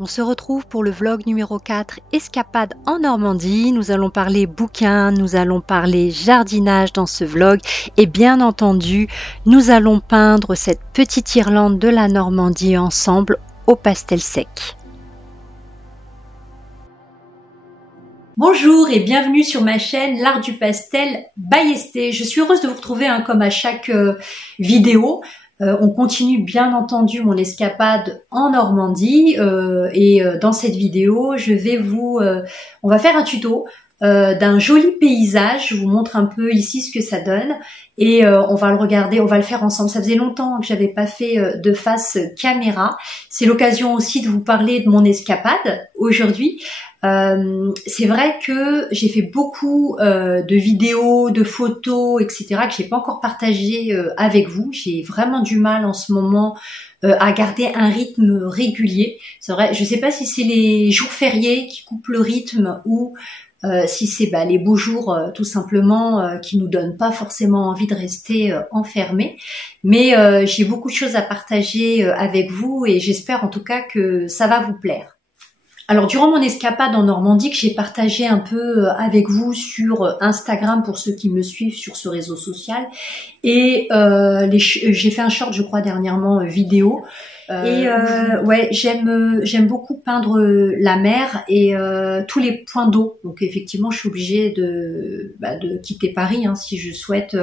On se retrouve pour le vlog numéro 4, Escapade en Normandie. Nous allons parler bouquins, nous allons parler jardinage dans ce vlog et bien entendu, nous allons peindre cette petite Irlande de la Normandie ensemble au pastel sec. Bonjour et bienvenue sur ma chaîne L'Art du Pastel by Esté. Je suis heureuse de vous retrouver comme à chaque vidéo. On continue bien entendu mon escapade en Normandie et dans cette vidéo, on va faire un tuto d'un joli paysage. Je vous montre un peu ici ce que ça donne et on va le regarder, on va le faire ensemble. Ça faisait longtemps que j'avais pas fait de face caméra. C'est l'occasion aussi de vous parler de mon escapade aujourd'hui. C'est vrai que j'ai fait beaucoup de vidéos, de photos, etc. que j'ai pas encore partagé avec vous. J'ai vraiment du mal en ce moment à garder un rythme régulier. C'est vrai, je sais pas si c'est les jours fériés qui coupent le rythme ou si c'est les beaux jours tout simplement qui nous donnent pas forcément envie de rester enfermés. Mais j'ai beaucoup de choses à partager avec vous et j'espère en tout cas que ça va vous plaire. Alors, durant mon escapade en Normandie, que j'ai partagé un peu avec vous sur Instagram pour ceux qui me suivent sur ce réseau social, et j'ai fait un short, je crois, dernièrement vidéo. Ouais, j'aime beaucoup peindre la mer et tous les points d'eau. Donc effectivement, je suis obligée de quitter Paris si je souhaite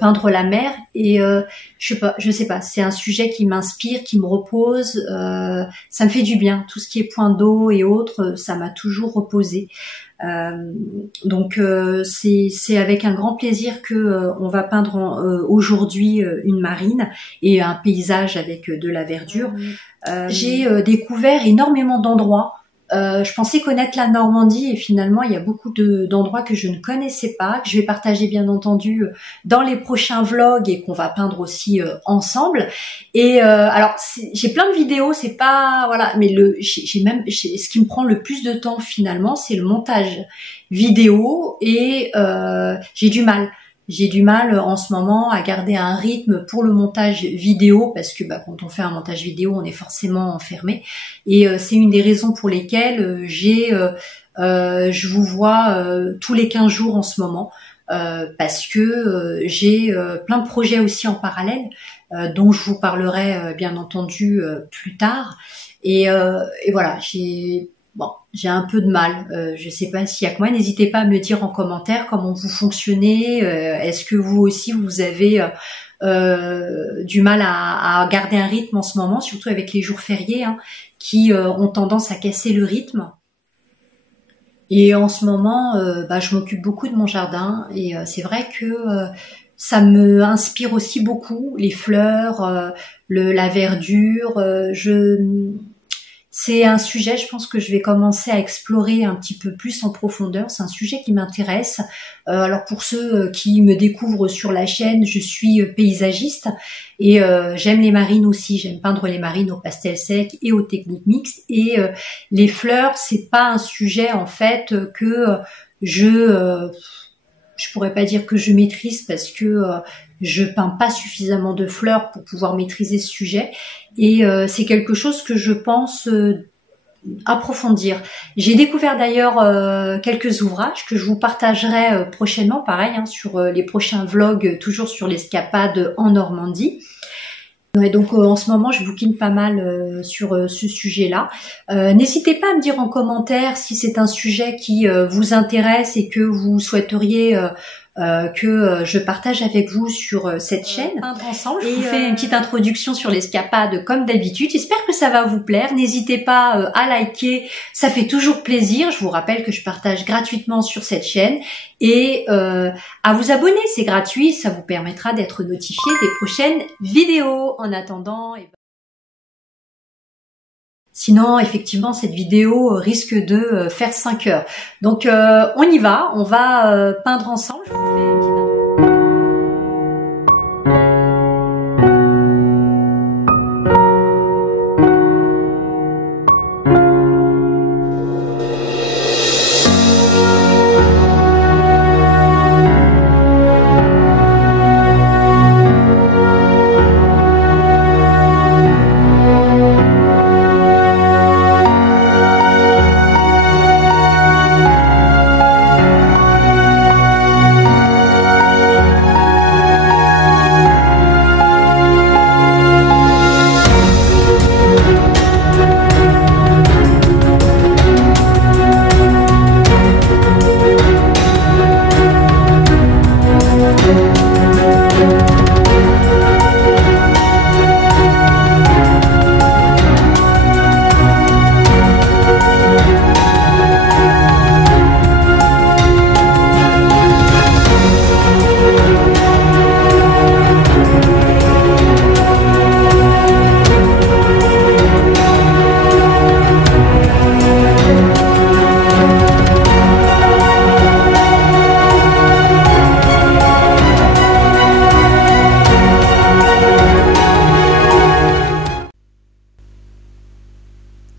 peindre la mer. Et je sais pas, c'est un sujet qui m'inspire, qui me repose. Ça me fait du bien. Tout ce qui est points d'eau et autres, ça m'a toujours reposé. Donc c'est avec un grand plaisir que on va peindre aujourd'hui une marine et un paysage avec de la verdure. J'ai découvert énormément d'endroits. Je pensais connaître la Normandie et finalement il y a beaucoup d'endroits que je ne connaissais pas, que je vais partager bien entendu dans les prochains vlogs et qu'on va peindre aussi ensemble. Et alors j'ai plein de vidéos, c'est pas mais ce qui me prend le plus de temps finalement, c'est le montage vidéo et j'ai du mal. J'ai du mal en ce moment à garder un rythme pour le montage vidéo parce que quand on fait un montage vidéo, on est forcément enfermé. Et c'est une des raisons pour lesquelles je vous vois tous les 15 jours en ce moment parce que j'ai plein de projets aussi en parallèle dont je vous parlerai bien entendu plus tard. Et voilà, j'ai un peu de mal. Je sais pas s'il y a que moi. N'hésitez pas à me dire en commentaire comment vous fonctionnez. Est-ce que vous aussi vous avez du mal à garder un rythme en ce moment, surtout avec les jours fériés qui ont tendance à casser le rythme. Et en ce moment, je m'occupe beaucoup de mon jardin et c'est vrai que ça me inspire aussi beaucoup les fleurs, la verdure. C'est un sujet, je pense que je vais commencer à explorer un petit peu plus en profondeur. C'est un sujet qui m'intéresse. Alors pour ceux qui me découvrent sur la chaîne, je suis paysagiste et j'aime les marines aussi. J'aime peindre les marines au pastel sec et aux techniques mixtes. Et les fleurs, c'est pas un sujet en fait que je pourrais pas dire que je maîtrise parce que je peins pas suffisamment de fleurs pour pouvoir maîtriser ce sujet et c'est quelque chose que je pense approfondir. J'ai découvert d'ailleurs quelques ouvrages que je vous partagerai prochainement, pareil sur les prochains vlogs, toujours sur l'escapade en Normandie. Et donc en ce moment je bouquine pas mal sur ce sujet-là. N'hésitez pas à me dire en commentaire si c'est un sujet qui vous intéresse et que vous souhaiteriez que je partage avec vous sur cette chaîne. Ensemble, je vous fais une petite introduction sur l'escapade comme d'habitude. J'espère que ça va vous plaire. N'hésitez pas à liker, ça fait toujours plaisir. Je vous rappelle que je partage gratuitement sur cette chaîne et à vous abonner, c'est gratuit. Ça vous permettra d'être notifié des prochaines vidéos. En attendant, sinon, effectivement, cette vidéo risque de faire 5 heures. Donc, on y va. On va peindre ensemble. Je vous fais une petite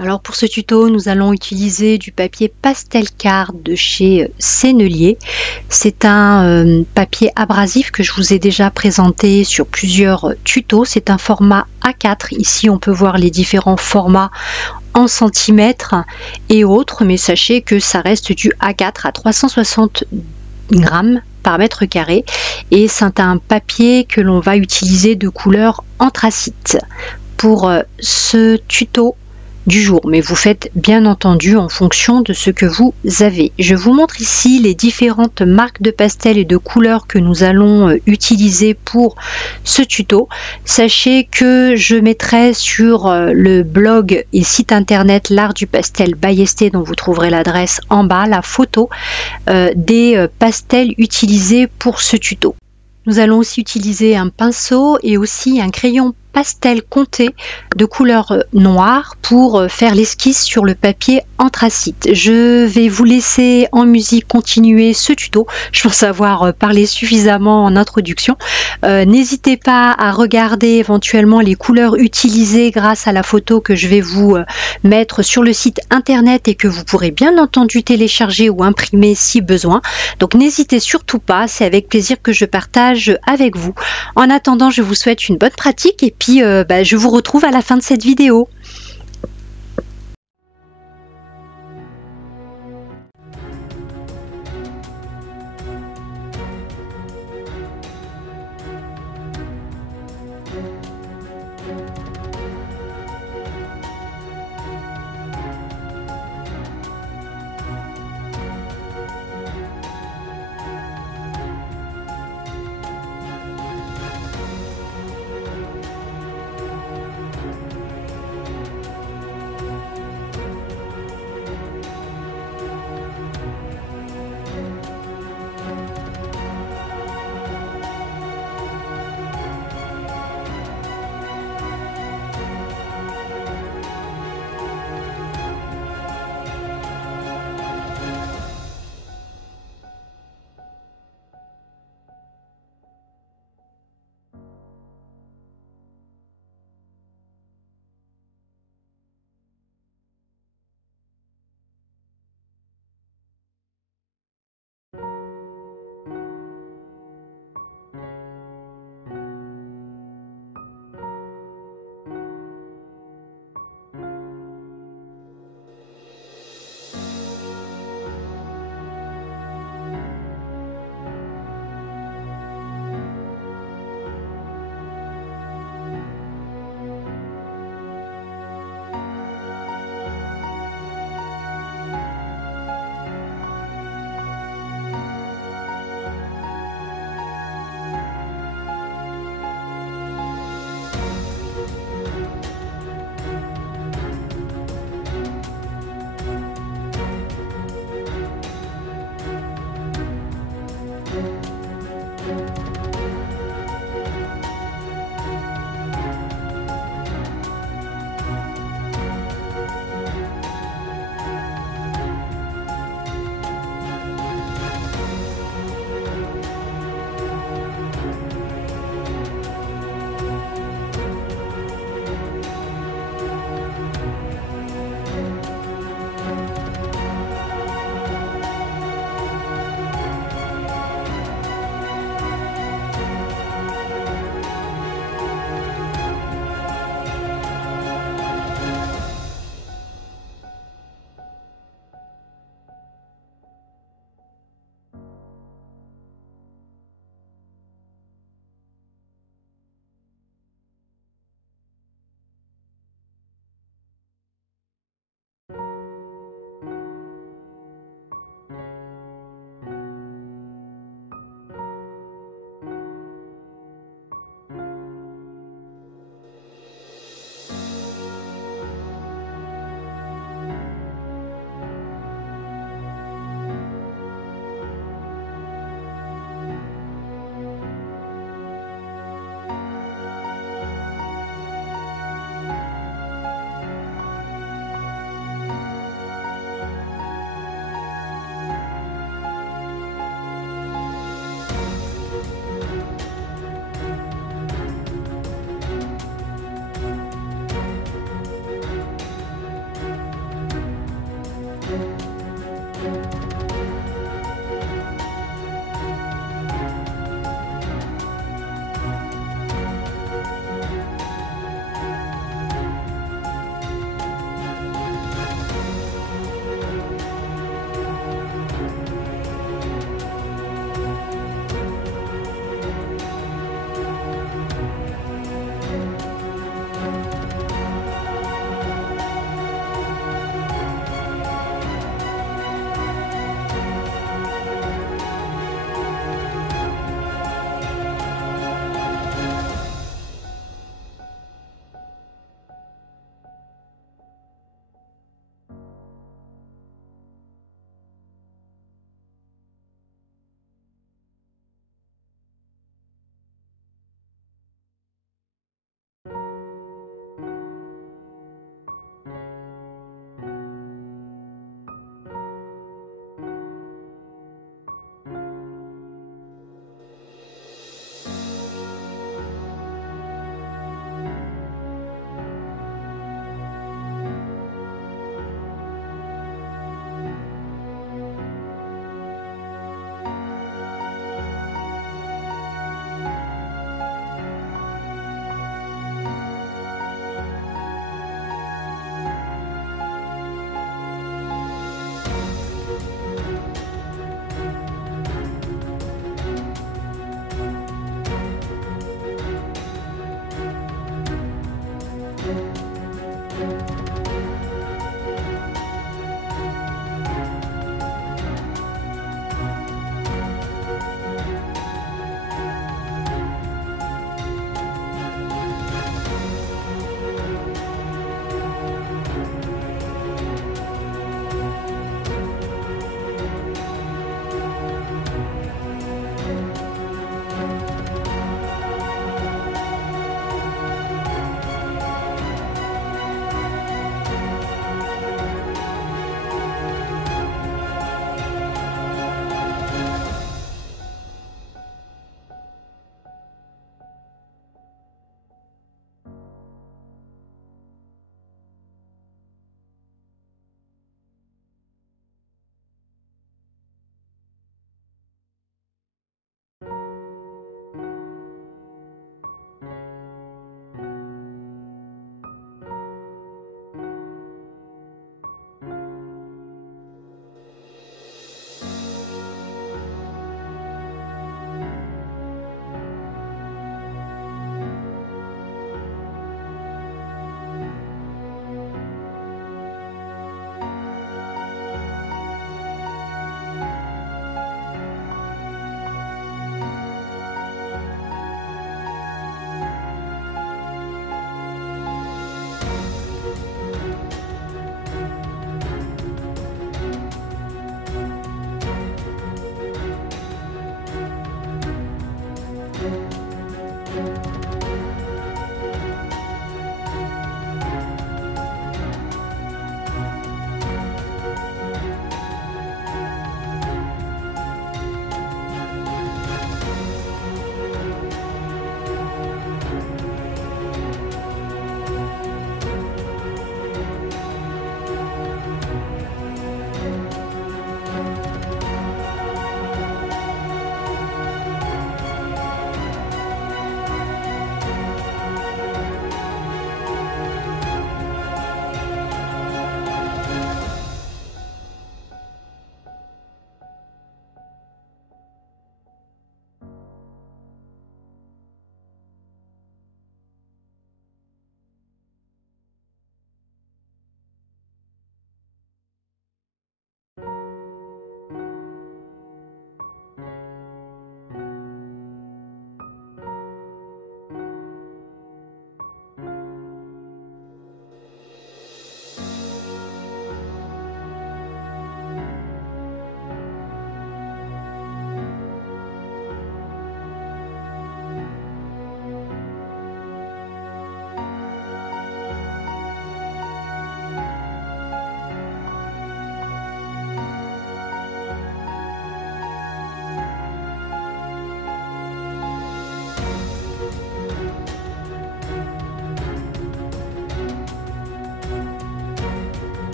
Alors pour ce tuto, nous allons utiliser du papier Pastelcard de chez Sennelier. C'est un papier abrasif que je vous ai déjà présenté sur plusieurs tutos. C'est un format A4. Ici, on peut voir les différents formats en centimètres et autres, mais sachez que ça reste du A4 à 360 grammes par mètre carré et c'est un papier que l'on va utiliser de couleur anthracite pour ce tuto du jour, mais vous faites bien entendu en fonction de ce que vous avez. Je vous montre ici les différentes marques de pastel et de couleurs que nous allons utiliser pour ce tuto. Sachez que je mettrai sur le blog et site internet l'art du pastel by Esthé, dont vous trouverez l'adresse en bas, la photo des pastels utilisés pour ce tuto. Nous allons aussi utiliser un pinceau et aussi un crayon pastel compté de couleur noire pour faire l'esquisse sur le papier anthracite. Je vais vous laisser en musique continuer ce tuto. Je pense avoir parlé suffisamment en introduction. N'hésitez pas à regarder éventuellement les couleurs utilisées grâce à la photo que je vais vous mettre sur le site internet et que vous pourrez bien entendu télécharger ou imprimer si besoin. Donc n'hésitez surtout pas, c'est avec plaisir que je partage avec vous. En attendant, je vous souhaite une bonne pratique et puis je vous retrouve à la fin de cette vidéo.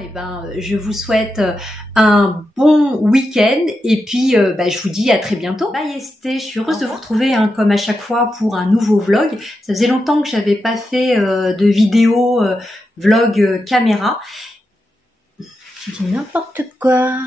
Et je vous souhaite un bon week-end et puis je vous dis à très bientôt. Bye Esté, je suis heureuse de vous retrouver comme à chaque fois pour un nouveau vlog. Ça faisait longtemps que j'avais pas fait de vidéo vlog caméra. Je dis n'importe quoi.